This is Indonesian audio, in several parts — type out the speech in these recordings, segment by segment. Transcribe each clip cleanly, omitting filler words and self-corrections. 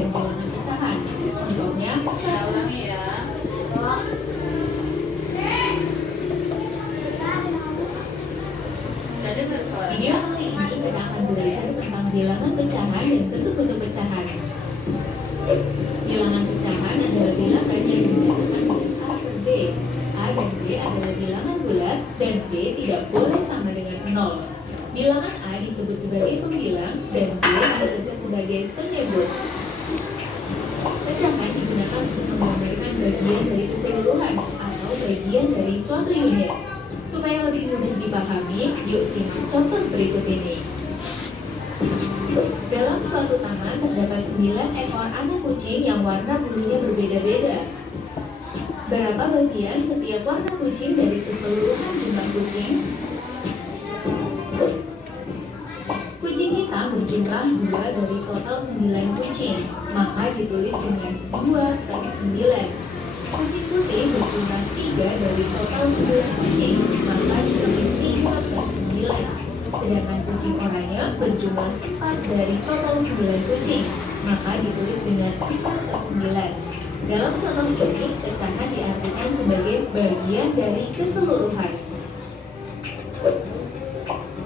dan bilangan pecahan. Contohnya, Saya ulangi ya. Sudah dengar suara? video kali ini kita akan belajar tentang bilangan pecahan dan bentuk-bentuk pecahan. Bilangan pecahan adalah bilangan yang dinyatakan dengan A per B. A dan B adalah bilangan bulat dan B tidak boleh sama dengan 0. Bilangan A disebut sebagai pembilang dan B disebut sebagai penyebut. Pecahan digunakan untuk menggambarkan bagian dari keseluruhan atau bagian dari suatu unit. Supaya lebih mudah dipahami, yuk simak contoh berikut ini. Dalam suatu taman terdapat 9 ekor anak kucing yang warna bulunya berbeda-beda. Berapa bagian setiap warna kucing dari keseluruhan jumlah kucing? Kucing hitam berjumlah 2 dari total 9 kucing, maka ditulis dengan 2 per 9. Kucing putih berjumlah 3 dari total 9 kucing, maka ditulis 3 per 9. Sedangkan kucing oranye berjumlah 4 dari total 9 kucing, maka ditulis dengan 4 per 9. Dalam contoh ini, pecahan diartikan sebagai bagian dari keseluruhan.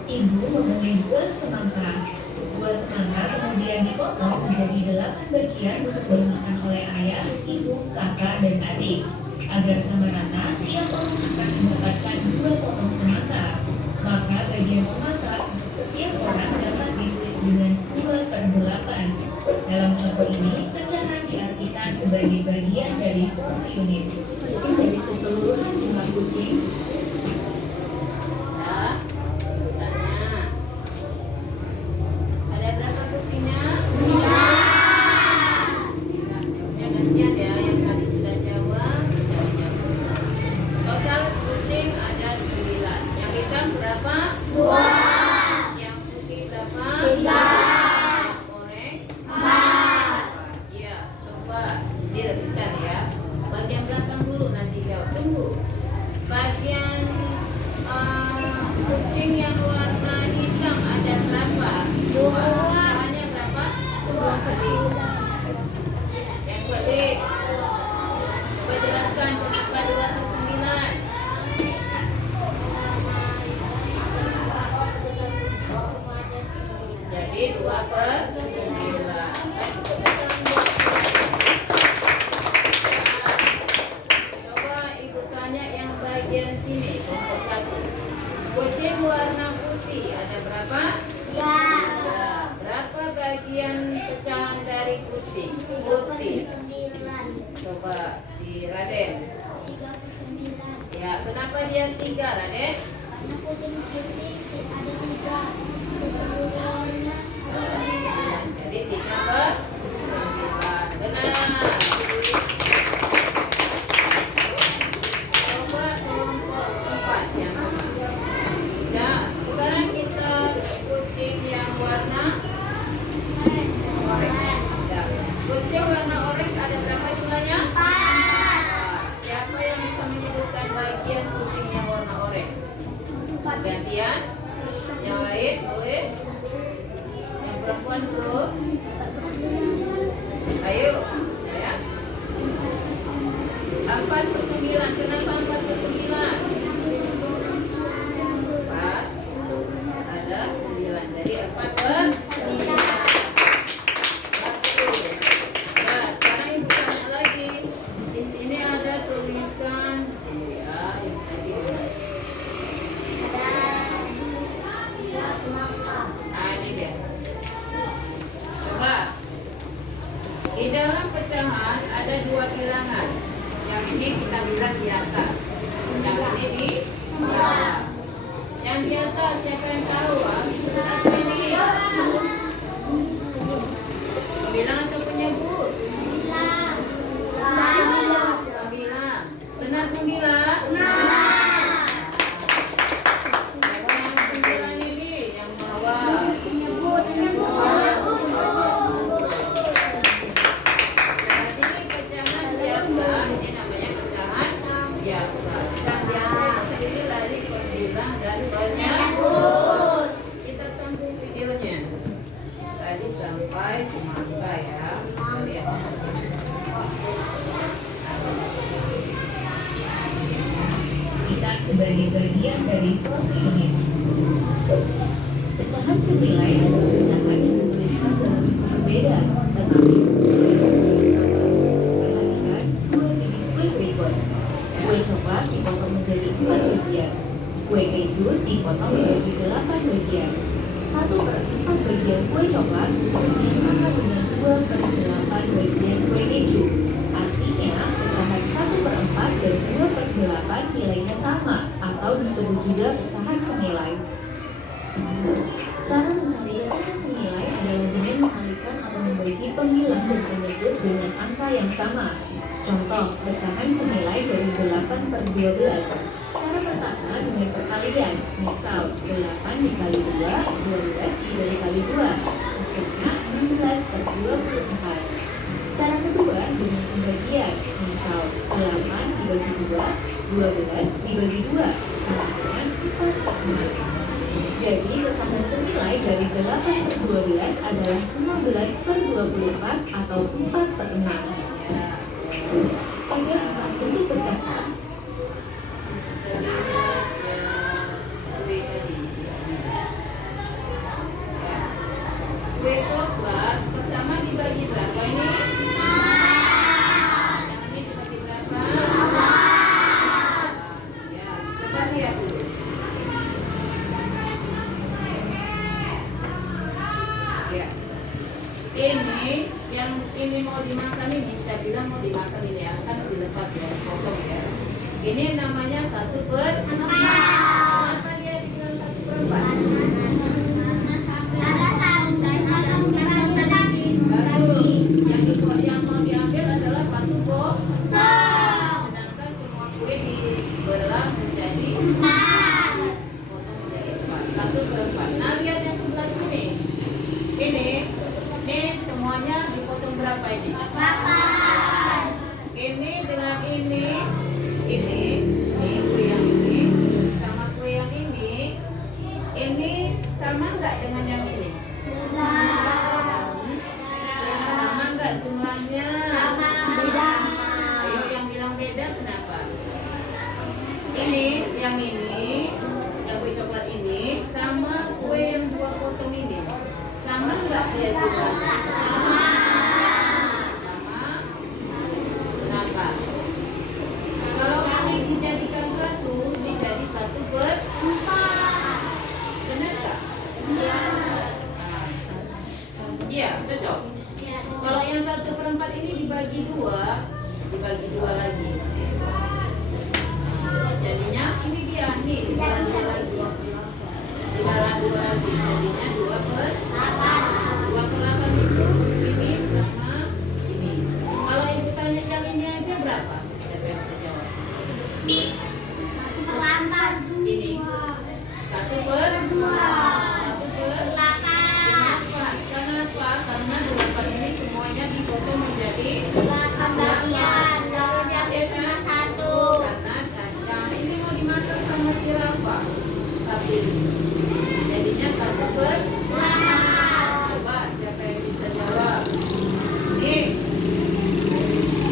Ibu membeli 2 semangka. 2 semangka kemudian dipotong menjadi 8 bagian untuk dimakan oleh ayah, ibu, kakak, dan adik. Agar sama rata, tiap orang akan mendapatkan 2 potong semangka. Maka bagian semangka untuk setiap orang dapat ditulis dengan 2 per 8. Dalam contoh ini, pecahan diartikan sebagai bagian dari suatu unit. Dari keseluruhan jumlah kucing, bagian kucing yang warna hitam ada berapa? 2. Warnanya berapa? 2 kecil. Yang putih. Coba jelaskan kenapa 2 per 9. Jadi 2 per 9. Bagian sini, kelompok 1. Kucing warna putih ada berapa? 3. Berapa bagian pecahan dari kucing putih? Coba si Raden. 39. Ya, kenapa dia 3, Raden? Karena kucing putih ada 3. Keseluruhannya 9. Jadi 3 per 9. Benar. Kucing warna orange ada berapa jumlahnya? 4. Siapa yang bisa menyebutkan bagian kucing yang warna orange? Gantian? Yang lain boleh? Yang perempuan belum? Ayo, ya. 4 per 9. Kenapa 4 per 9? 4 ada 9. Jadi 4 per 9. Di dalam pecahan ada 2 bilangan. Yang ini kita bilang di atas, yang ini di bawah. Yang di atas siapa yang tahu? Apa ini? Bilang atau penyebut? Pembilang. Benar pembilang? Pembilang ini yang bawah. Kita sambung videonya. Tadi sampai semangka ya. sebagai bagian dari suatu unit. Pecahan senilai adalah pecahan yang dituliskan dalam bentuk berbeda, tetapi memiliki yang sama. Perhatikan dua jenis kue berikut. Kue coklat dipotong menjadi 4 bagian. Kue keju dipotong menjadi 8 bagian. 1/4 bagian kue coklat ukurannya sama dengan 2/8 bagian kue keju. Artinya, pecahan 1/4 dan 2/8 nilainya sama, atau disebut juga pecahan senilai. Cara mencari pecahan senilai adalah dengan mengalihkan atau membagi pembilang dan penyebut dengan angka yang sama. Contoh, pecahan senilai dari 8/12. Cara pertama dengan perkalian, misal 8 dikali 2, 12 dikali 2, hasilnya 16/24. Cara kedua dengan pembagian, misal 8 dibagi 2, 12 dibagi 2, sama dengan 4/6. Jadi pecahan senilai dari 8/12 adalah 16/24 atau 4/6. Ada 4 bentuk pecahan. Kue coklat pertama dibagi berapa ini? Yang ini dibagi berapa? Ya, coba lihat dulu. Ya. Ini yang ini mau dimakan ini, kita bilang mau dimakan ini akan dilepas ya, potong ya. Ini namanya 1/4. Kenapa dia dibilang 1/4? Yang mau diambil adalah 1 potong. Sedangkan semua kue dibelah menjadi 4. Potong menjadi 4. 1/4. Nah, lihat yang sebelah sini. Ini semuanya dipotong berapa ini? 8. Ini dengan ini kue yang ini sama kue yang ini sama nggak dengan yang ini? Sama nggak jumlahnya? Beda. Ayo yang bilang beda kenapa? Ini yang kue coklat ini sama kue yang 2 potong ini sama nggak dia jumlahnya? Sama. Kenapa? Kalau ini dijadikan 1 dijadi 1/4. Benar nggak? Iya, cocok. Kalau yang 1/4 ini dibagi 2 lagi. Jadinya ini dia nih dibalah 2 lagi. Jadinya 2/8. 2/8 itu ini sama ini. Kalau ibu tanya yang ini aja berapa? Siapa yang bisa jawab? Ini 1/8. Kenapa? Karena 8 ini semuanya dipotong menjadi 8 bagian. Lalu diambil cuma 1. Karena yang ini mau dimakan sama si Rafa. Tapi jadinya 1/8. Coba siapa yang bisa jawab?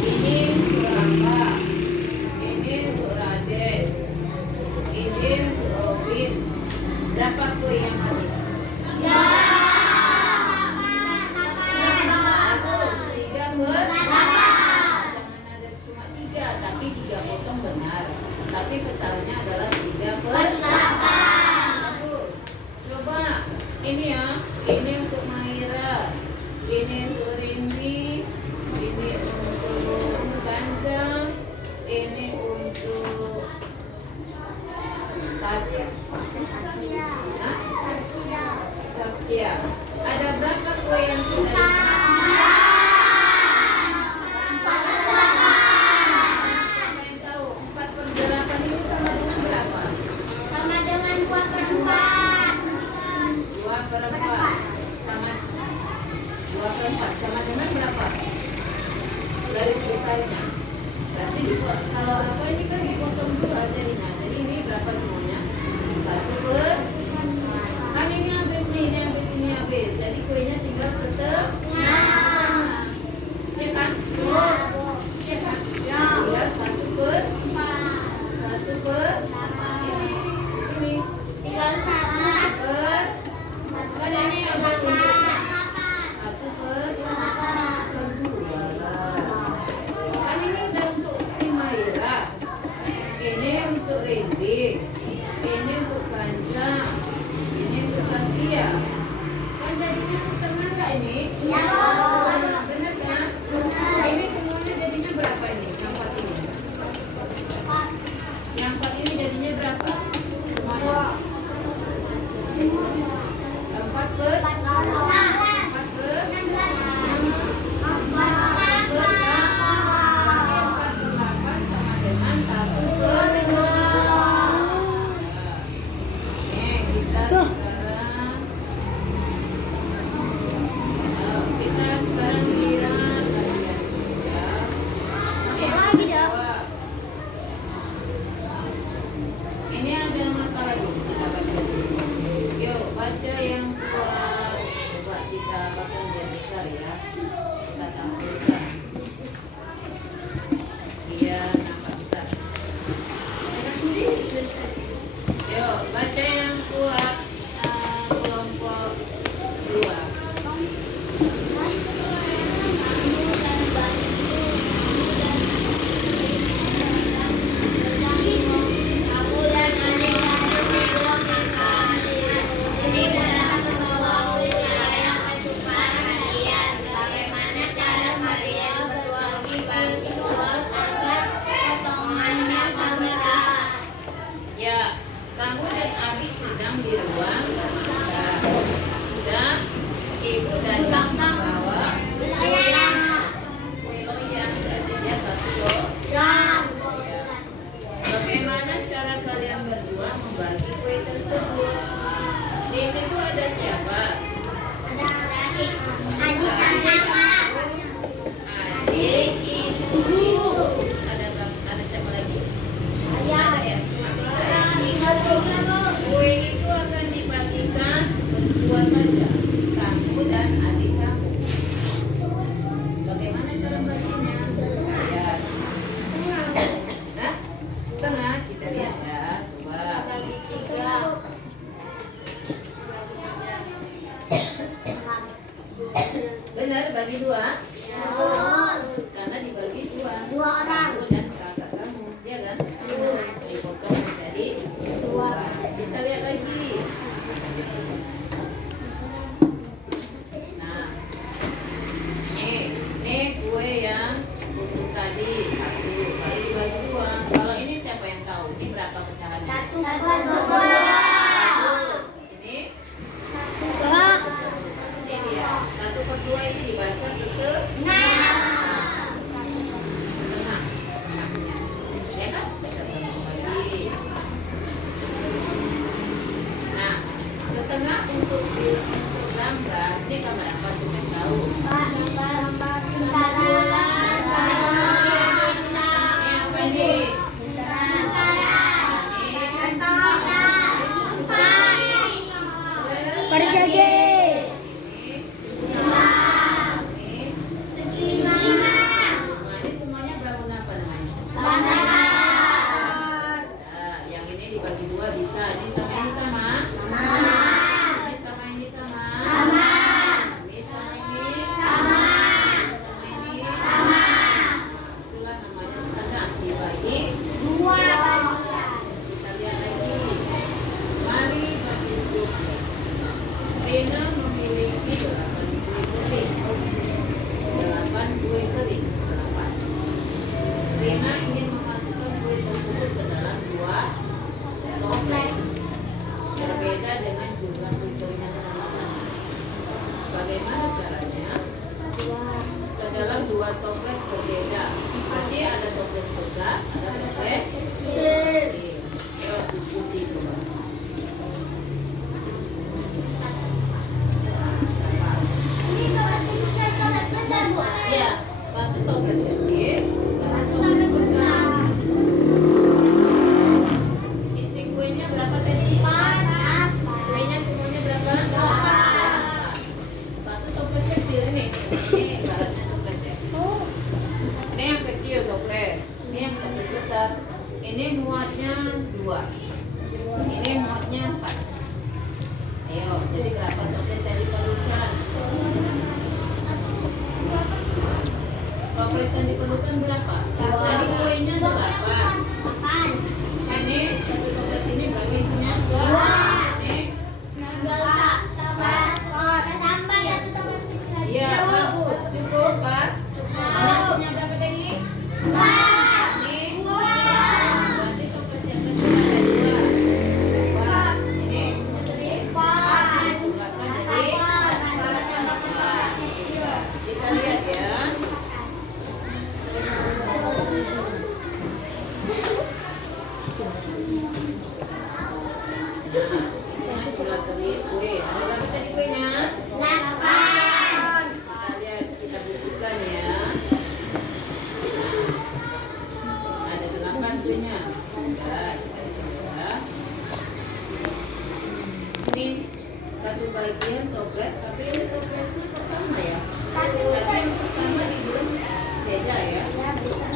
Ini untuk Rafa. Ini untuk Raden. Ini untuk Robin. Berapa kue yang habis? 3/8. Jangan ada cuma 3, tapi 3 potong benar. Tapi pecahannya adalah 3/8. Bagus. Coba ini ya, ini untuk Maira, ini untuk Rindy, ini untuk Kanza, ini untuk Tasya. Tasya. Ada berapa kue yang sudah sama dengan berapa? Garis besarnya. Berarti kalau apa ini kan dipotong 2 jadinya. Jadi ini berapa semuanya? 1/4. Kan ini habis nih, ini habis, ini habis. Jadi kuenya tinggal setengah. Iya kan? Iya kan? Tinggal 1/4. Benar, bagi dua. Betul. Karena dibagi dua. Dua orang. Kamu dan kakak kamu, ya kan? Dipotong menjadi dua. Kita lihat lagi. Nah, ini kue yang untuk tadi satu, baru dibagi dua. Kalau ini siapa yang tahu? Ini berapa pecahannya? Satu, dua. Ini Dua. ini dia. 1/2 ini dibaca setengah. Ya kan? Kita sambung lagi. Nah, setengah untuk gambar. Ini gambar apa sih yang tahu? Ini apa ini? Persegi. Nah, ini semuanya bangun apa namanya? Nah, yang ini dibagi dua bisa. Ini sama ini sama. Ini sama ini sama. Ini sama ini. Sama ini. Itulah namanya setengah dibagi. Kita lihat lagi. Mari bagi grup. Rena memiliki 8 kue kering. 8 kue kering. 8. Rena ingin memasukkan kue tersebut ke dalam 2 toples. Berbeda dengan jumlah kue-kuenya teman-teman. Bagaimana caranya? Ke dalam 2 toples berbeda. Berarti ada toples besar, ada toples kecil. Yuk diskusi dulu. Ya, satu toples kecil, satu toples besar. Isi kuenya berapa tadi? Kuenya semuanya berapa? 8. Satu toples kecil ini ibaratnya toples ya. Ini yang kecil toples, ini yang toples besar. Ini muatnya 2. Ini muatnya 4. Ayo, jadi berapa toples yang diperlukan? Toples yang diperlukan berapa? Tadi kuenya 8. Ini satu toples ini berapa isinya? 2. Ini iya bagus, cukup pas. Ini isinya berapa tadi? Ini berarti toples yang kecil ada 2. Ini isinya tadi? Jumlahkan jadi 4. Kita lihat ya. Nah, jumlah tadi kue. Ada berapa tadi kuenya? 8. Kita lihat, kita bukukan ya. Ada 8 kuenya. Ya, kita lihat ya. Ini satu bagian toples, tapi ini toplesnya kok sama ya? Tapi yang pertama dibilang beda ya.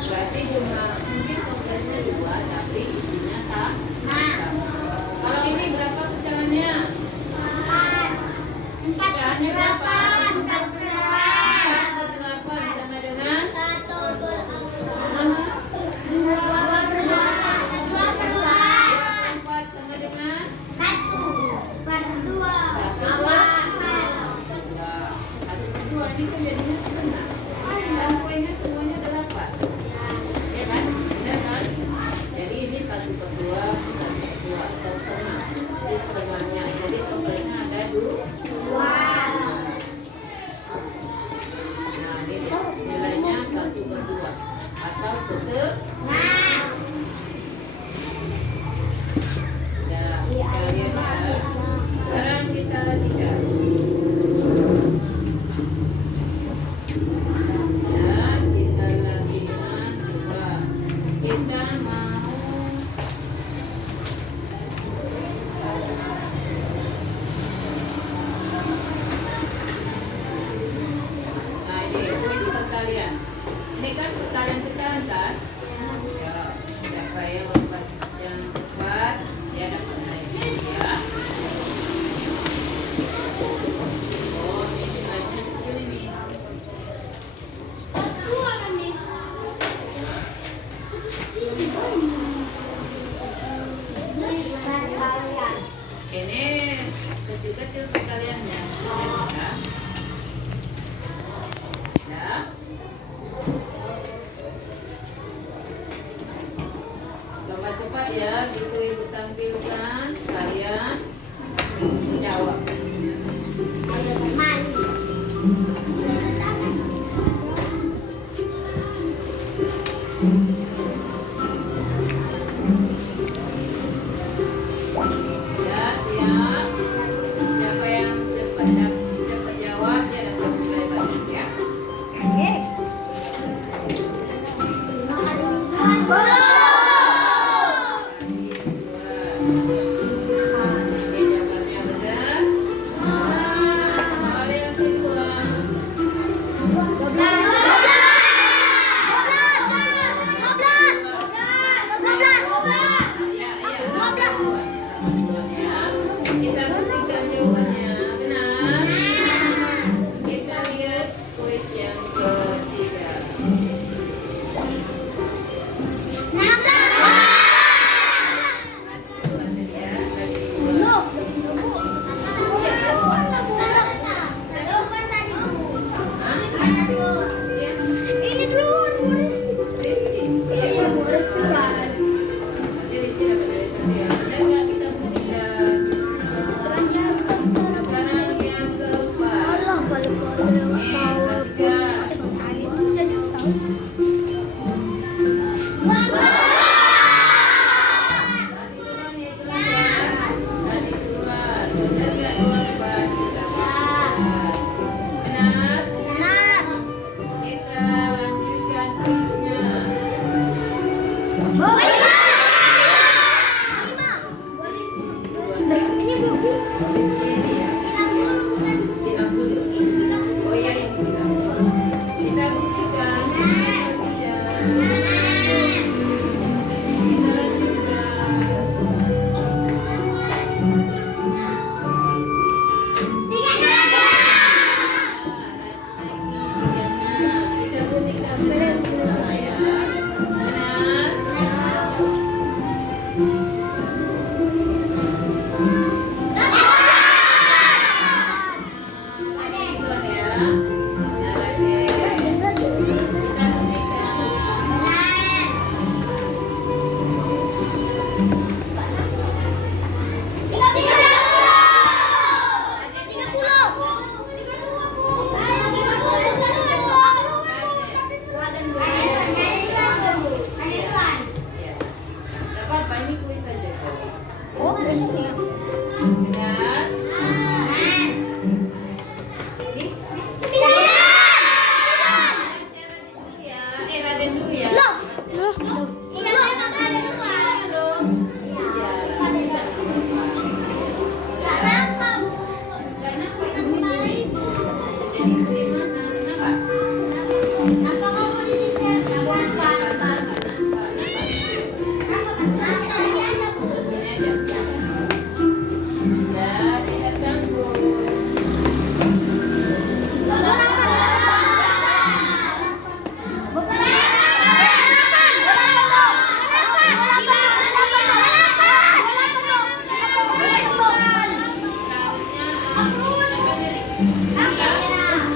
Berarti jumlah mungkin toplesnya 2, tapi isinya sama. Kalau ini berapa pecahannya? Pecahannya berapa? 8 sama dengan mana? 4 sama dengan 1/2. 1/2 ini kan jadinya setengah. Dan kuenya semuanya 8. Ya kan? Benar kan? Jadi ini 1/2 atau setengah. Jadi setengahnya. Jadi totalnya ada 2. Nah, ini dia. Nilainya 1/2 atau setengah. Ya, kita lihat ya. Sekarang kita lihat. Ya, Kita buktikan jawabannya. Benar. Kita lihat kuis yang ketiga.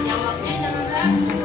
Jawabnya jangan ragu.